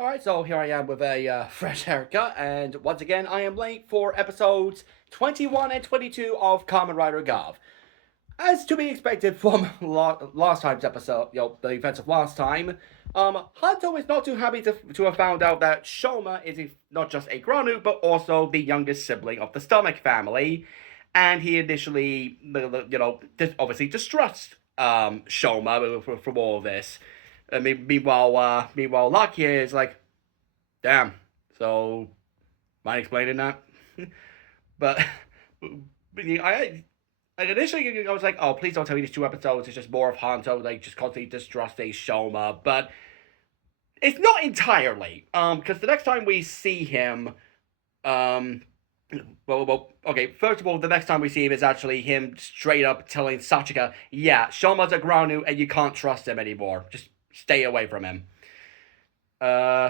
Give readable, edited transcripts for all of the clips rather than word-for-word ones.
Alright, so here I am with a fresh haircut, and once again, I am late for episodes 21 and 22 of Kamen Rider Gavv. As to be expected from last time's episode, the events of last time, Hanto is not too happy to have found out that Shoma is not just a Granu, but also the youngest sibling of the Stomach family, and he initially, obviously distrusts Shoma from all of this. Meanwhile, Lucky is like, damn. So, mind explaining that? but, I initially I was like, oh, please don't tell me these 2 episodes. It's just more of Hanto, like just constantly distrusting Shoma. But it's not entirely. Because the next time we see him, um, okay. First of all, the next time we see him is actually him straight up telling Sachika, yeah, Shoma's a Granu and you can't trust him anymore. Just stay away from him. Uh,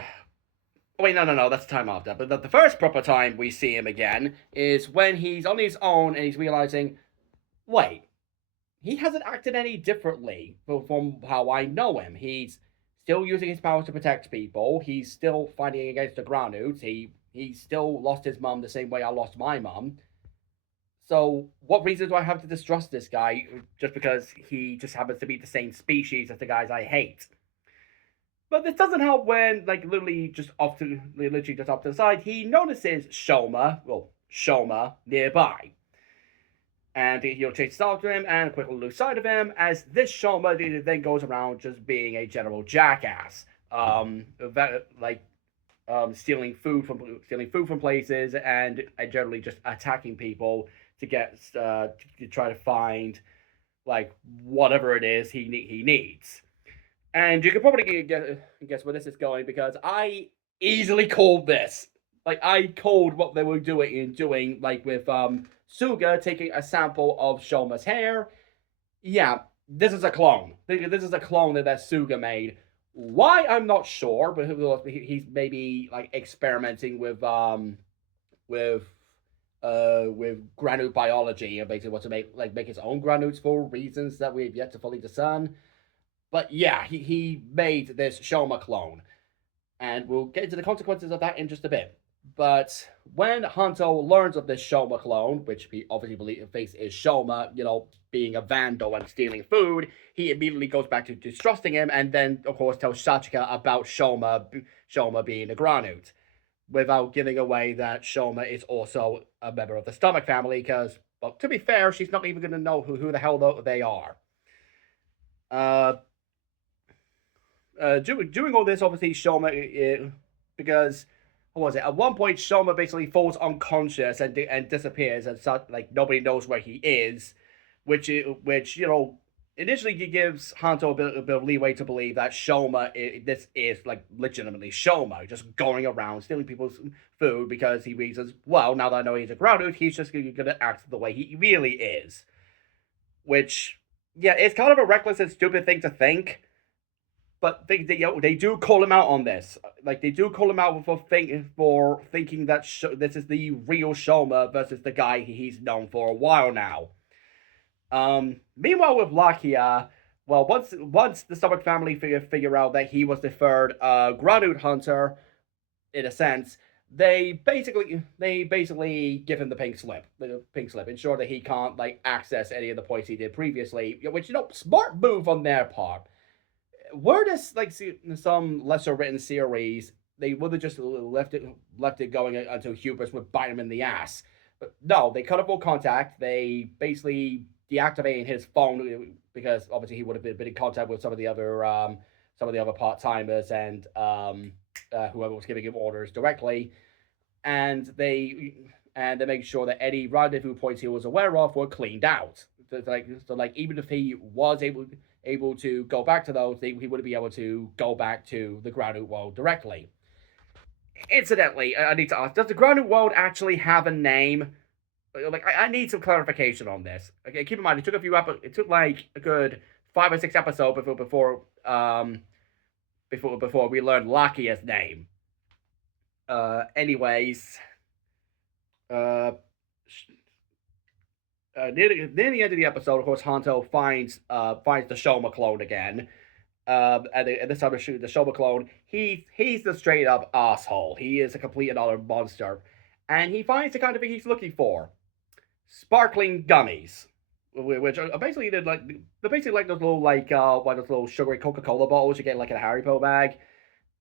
Wait, no, that's the time after. But the first proper time we see him again is when he's on his own and he's realizing, wait, he hasn't acted any differently from how I know him. He's still using his powers to protect people. He's still fighting against the Granudes. He still lost his mum the same way I lost my mum. So what reason do I have to distrust this guy just because he just happens to be the same species as the guys I hate? But this doesn't help when, like, literally just off to the side, he notices Shoma nearby. And he'll chase after him and quickly lose sight of him as this Shoma then goes around just being a general jackass. Stealing food from places and generally just attacking people to try to find like whatever it is he needs. And you can probably guess where this is going because I easily called this. Like I called what they were doing like with Suga taking a sample of Shoma's hair. Yeah, this is a clone. This is a clone that Suga made. Why I'm not sure, but he's maybe like experimenting with with granite biology and basically wants to make his own granites for reasons that we've yet to fully discern. But yeah, he made this Shoma clone, and we'll get into the consequences of that in just a bit. But when Hanto learns of this Shoma clone, which he obviously thinks is Shoma, being a vandal and stealing food, he immediately goes back to distrusting him, and then, of course, tells Sachika about Shoma being a Granute, without giving away that Shoma is also a member of the Stomach family, because, well, to be fair, she's not even going to know who the hell they are. Uh, doing all this, obviously, because what was it? At one point, Shoma basically falls unconscious and disappears, and such like nobody knows where he is, which initially gives Hanto a bit of leeway to believe that this is like legitimately Shoma, just going around stealing people's food because he reasons, well, now that I know he's a grounded, he's just going to act the way he really is, which yeah, it's kind of a reckless and stupid thing to think, but they do call him out on this. Like they do call him out for thinking that this is the real Shoma versus the guy he's known for a while now. Meanwhile, with Lakia, well, once the Stomach family figure out that he was the third Granute hunter, in a sense, they basically give him the pink slip, ensure that he can't like access any of the points he did previously. Which smart move on their part. Were this like some lesser written series, they would have just left it going until Hubris would bite him in the ass. But no, they cut off all contact. They basically deactivating his phone because obviously he would have been in contact with some of the other part timers and whoever was giving him orders directly, and they make sure that any rendezvous points he was aware of were cleaned out. So even if he was able to go back to those, he wouldn't be able to go back to the grounded world directly. Incidentally, I need to ask: does the grounded world actually have a name? Like, I need some clarification on this. Okay, keep in mind it took like a good 5 or 6 episodes before we learned Lakia's name. Anyways, uh, near the end of the episode, of course, Hanto finds the Shoma clone again, At this time of shooting the Shoma clone, he's the straight up asshole. He is a complete and utter monster, and he finds the kind of thing he's looking for: sparkling gummies, which are basically they're basically like those little those little sugary Coca Cola bottles you get like in a Haribo bag.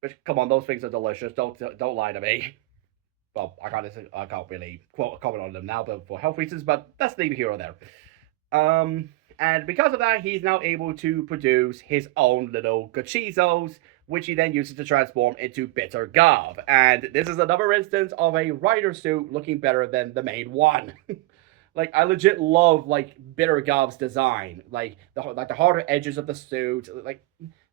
Which, come on, those things are delicious. Don't lie to me. Well, I can't really comment on them now, but for health reasons. But that's neither here or there. And because of that, he's now able to produce his own little gachizos, which he then uses to transform into Bitter Gavv. And this is another instance of a rider suit looking better than the main one. Like, I legit love like Bitter Gavv's design, like the harder edges of the suit, like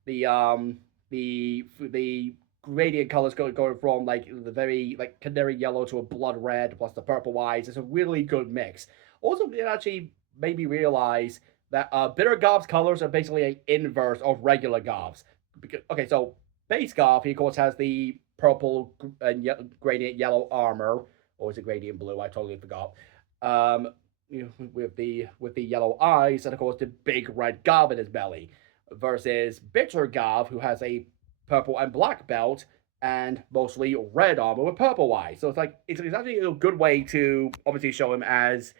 the the gradient colors going from like the very like canary yellow to a blood red plus the purple eyes. It's a really good mix. Also, it actually made me realize that Bitter Gavv's colors are basically an inverse of regular Gavv's. Okay, so base Gavv, he of course has the purple and gradient yellow armor, or is it gradient blue? I totally forgot. Um, with the yellow eyes, and of course the big red Gavv in his belly, versus Bitter Gavv, who has a purple and black belt and mostly red armor with purple eyes. So it's actually a good way to obviously show him as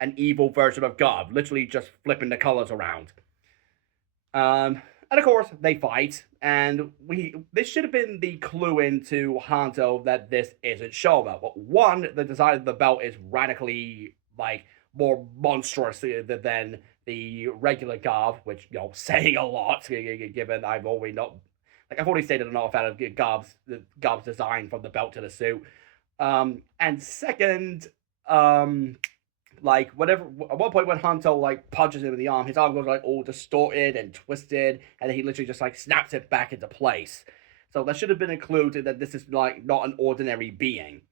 an evil version of Gavv, literally just flipping the colors around. And of course, they fight, and this should have been the clue into Hanto that this isn't Shoma. But one, the design of the belt is radically like more monstrous than the regular Gavv, which saying a lot given I've already stated I'm not a fan of Gavv's design from the belt to the suit. And second, like whatever at one point when Hanto like punches him in the arm, his arm goes like all distorted and twisted, and then he literally just like snaps it back into place. So that should have been included that this is like not an ordinary being.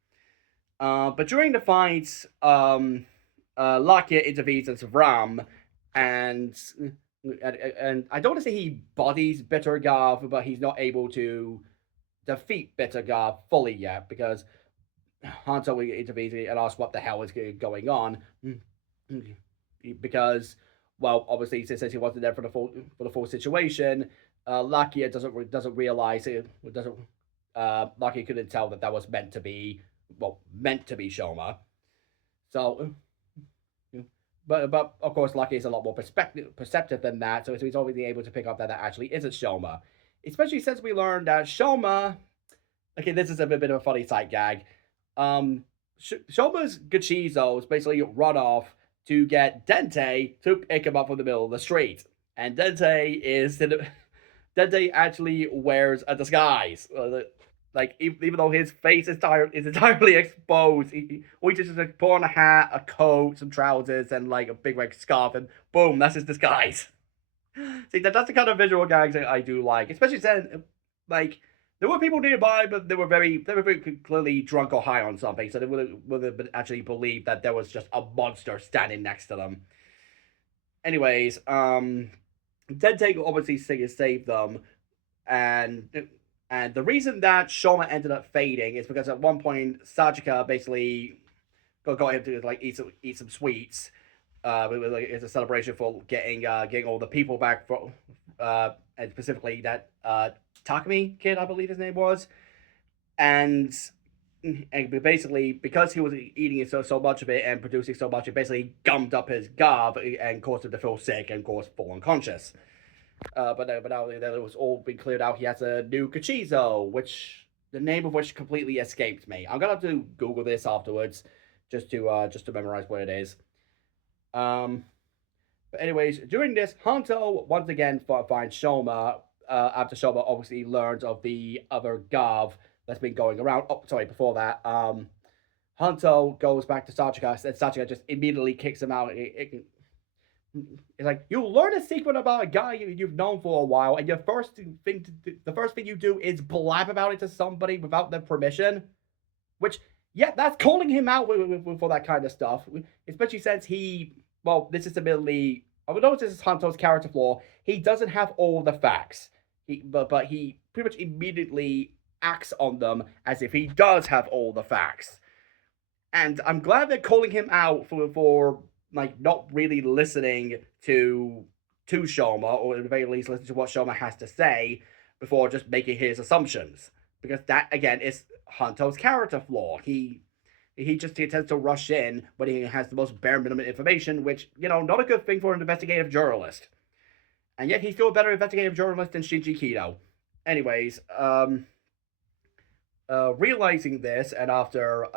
But during the fights, Lakia intervenes as Vram, and and I don't want to say he bodies Bitter Gavv, but he's not able to defeat Bitter Gavv fully yet because Hanzo intervenes and asks what the hell is going on, because, well, obviously since he wasn't there for the full situation, Lakia doesn't realize it. Doesn't Lakia couldn't tell that was meant to be Shoma. So, but of course, Lakia is a lot more perceptive than that. So he's always able to pick up that actually isn't Shoma, especially since we learned that Shoma. Okay, this is a bit of a funny side gag. Shoma's gachizos basically run off to get Dente to pick him up from the middle of the street, and Dente actually wears a disguise. Like even though his face is entirely exposed, he just like put on a hat, a coat, some trousers, and like a big red scarf, and boom, that's his disguise. See, that's the kind of visual gags that I do like, especially then like there were people nearby, but they were very clearly drunk or high on something, so they would have actually believed that there was just a monster standing next to them. Anyways, Dente obviously saved them, and the reason that Shoma ended up fading is because at one point Sajika basically got him to like eat some sweets. It's a celebration for getting all the people back for, and specifically that Takumi kid, I believe his name was, and basically because he was eating so much of it and producing so much, it basically gummed up his Gavv and caused him to feel sick and caused fall unconscious. But now that it was all been cleared out, he has a new Gachizo, which the name of which completely escaped me. I'm gonna have to Google this afterwards, just to memorize what it is. But anyways, during this, Hanto once again finds Shoma. After Shoma obviously learns of the other Gavv that's been going around. Oh, sorry, before that, Hanto goes back to Sachika, and Sachika just immediately kicks him out. It's like, you learn a secret about a guy you've known for a while, and the first thing you do is blab about it to somebody without their permission. Which, yeah, that's calling him out for that kind of stuff. Especially since this is admittedly, although this is Hanto's character flaw, he doesn't have all the facts. But he pretty much immediately acts on them as if he does have all the facts. And I'm glad they're calling him out for like not really listening to to Shoma, or at the very least listen to what Shoma has to say before just making his assumptions. Because that again is Hanto's character flaw. He tends to rush in when he has the most bare minimum information, which, not a good thing for an investigative journalist. And yet he's still a better investigative journalist than Shinji Kido. Anyways, realizing this, and after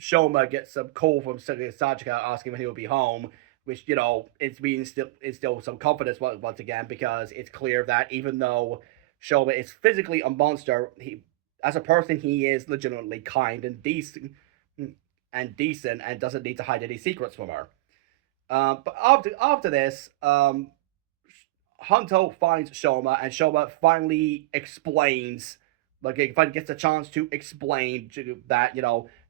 Shoma gets some call from Sajika asking when he'll be home, which, it's still some confidence once again, because it's clear that even though Shoma is physically a monster, as a person, he is legitimately kind and decent and doesn't need to hide any secrets from her. But after this, Hanto finds Shoma, and Shoma finally explains, like, he finally gets a chance to explain that,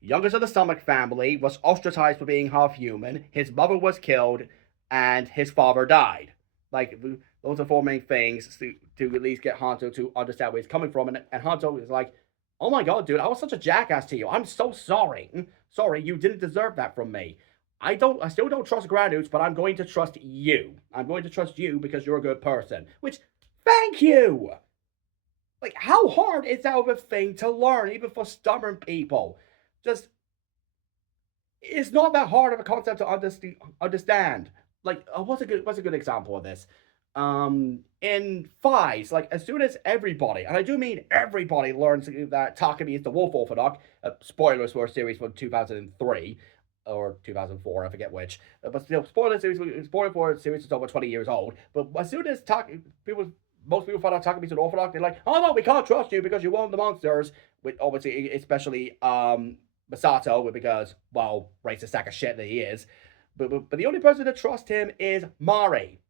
youngest of the Stomach family was ostracized for being half human, his mother was killed, and his father died. Like, those are four main things to at least get Hanto to understand where he's coming from. And Hanto is like, oh my god, dude, I was such a jackass to you. I'm so sorry. Sorry, you didn't deserve that from me. I still don't trust Granules, but I'm going to trust you. I'm going to trust you because you're a good person. Which, thank you! Like, how hard is that of a thing to learn, even for stubborn people? Just, it's not that hard of a concept to understand. Like, what's a good example of this? In Fies, like, as soon as everybody, and I do mean everybody, learns that Takumi is the Wolf Orthodox, spoilers for a series from 2003, or 2004, I forget which. But still, spoiler for a series that's over 20 years old. But as soon as most people find out Takumi's an Orthodox, they're like, oh no, we can't trust you because you own the monsters. With obviously, especially Masato, because, well, racist sack of shit that he is. But the only person to trust him is Mari.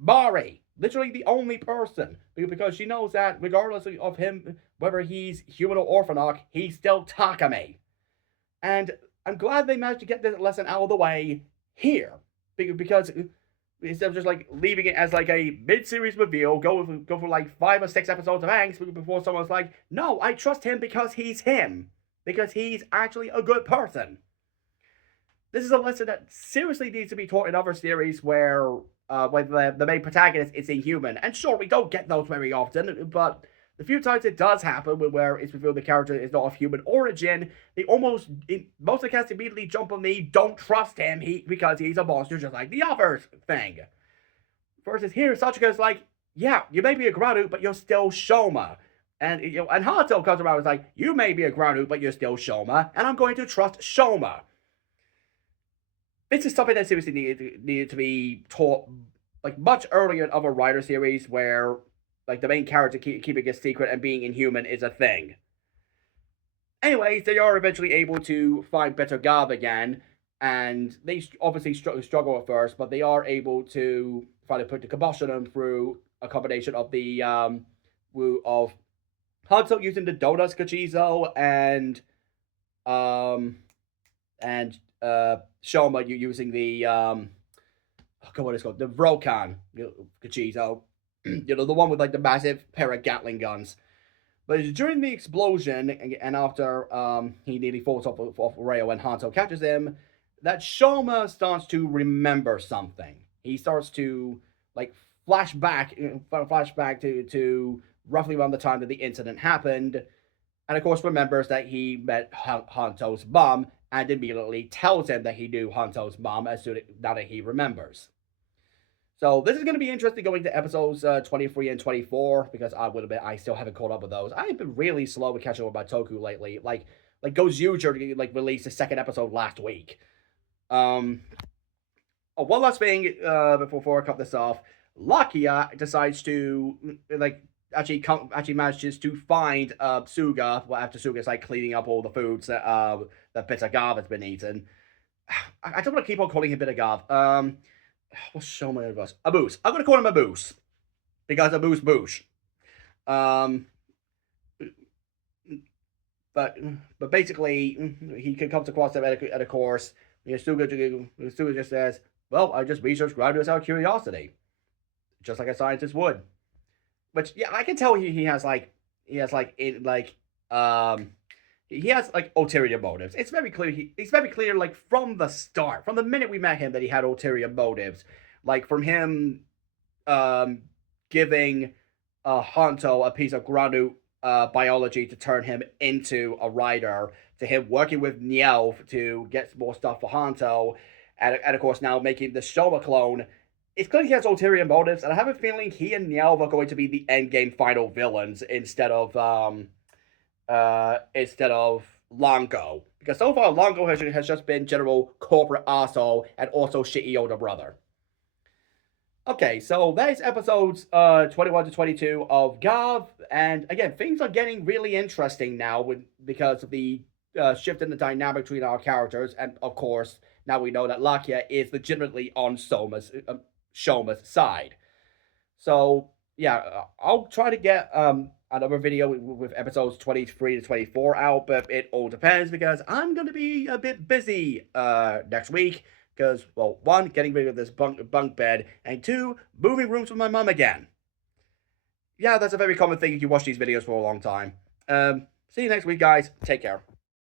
Mari, literally the only person, because she knows that regardless of him, whether he's human or Orthodox, he's still Takumi. And I'm glad they managed to get this lesson out of the way here, because instead of just like leaving it as like a mid-series reveal, go for like 5 or 6 episodes of angst before someone's like, no, I trust him because he's actually a good person. This is a lesson that seriously needs to be taught in other series where the main protagonist is inhuman. And sure, we don't get those very often, but the few times it does happen where it's revealed the character is not of human origin, most of the cast immediately jump on the don't trust him because he's a monster just like the others thing. Versus here, Sachika's like, yeah, you may be a Granu, but you're still Shoma. And and Hato comes around and is like, you may be a Granu, but you're still Shoma, and I'm going to trust Shoma. This is something that seriously needed to be taught like much earlier in other writer series where like the main character keeping a secret and being inhuman is a thing. Anyways, they are eventually able to find better Gavv again, and they obviously struggle at first, but they are able to finally put the kibosh on them through a combination of the of Hanzo using the Donuts Kachizo and Shoma using the what is it called, the Vrokan Kachizo. The one with like the massive pair of Gatling guns. But during the explosion, and after he nearly falls off Rayo and Hanzo catches him, that Shoma starts to remember something. He starts to like flash back to roughly around the time that the incident happened, and of course remembers that he met Hanto's mom, and immediately tells him that he knew Hanto's mom now that he remembers. So this is going to be interesting going to episodes 23 and 24, because I still haven't caught up with those. I've been really slow with catching up with my Toku lately. Like Gozuger like released the second episode last week. One last thing before I cut this off. Lakia decides to actually manages to find Suga after Suga's like cleaning up all the foods that Bitter Gavv has been eaten. I don't want to keep on calling him Bitter Gavv. What's so many of us? Abuse. I'm gonna call him Abuse because Abuse Boosh. But basically, he comes across them at a course. Suga just says, "Well, I just researched graduates out of curiosity, just like a scientist would." Which, yeah, I can tell he has ulterior motives. It's very clear. It's very clear, like from the start, from the minute we met him, that he had ulterior motives. Like from him giving Hanto a piece of Granu biology to turn him into a rider, to him working with Nielv to get more stuff for Hanto, and of course now making the Shoma clone. It's clear he has ulterior motives, and I have a feeling he and Nielv are going to be the endgame final villains instead of Longo. Because so far Longo has just been general corporate asshole and also shitty older brother. Okay, so that is episodes 21 to 22 of Gavv, and again, things are getting really interesting now because of the shift in the dynamic between our characters, and of course, now we know that Lakia is legitimately on Shoma's side. So yeah, I'll try to get another video with episodes 23 to 24 out, but it all depends because I'm going to be a bit busy next week. Because, well, one, getting rid of this bunk bed, and two, moving rooms with my mum again. Yeah, that's a very common thing if you watch these videos for a long time. See you next week, guys. Take care.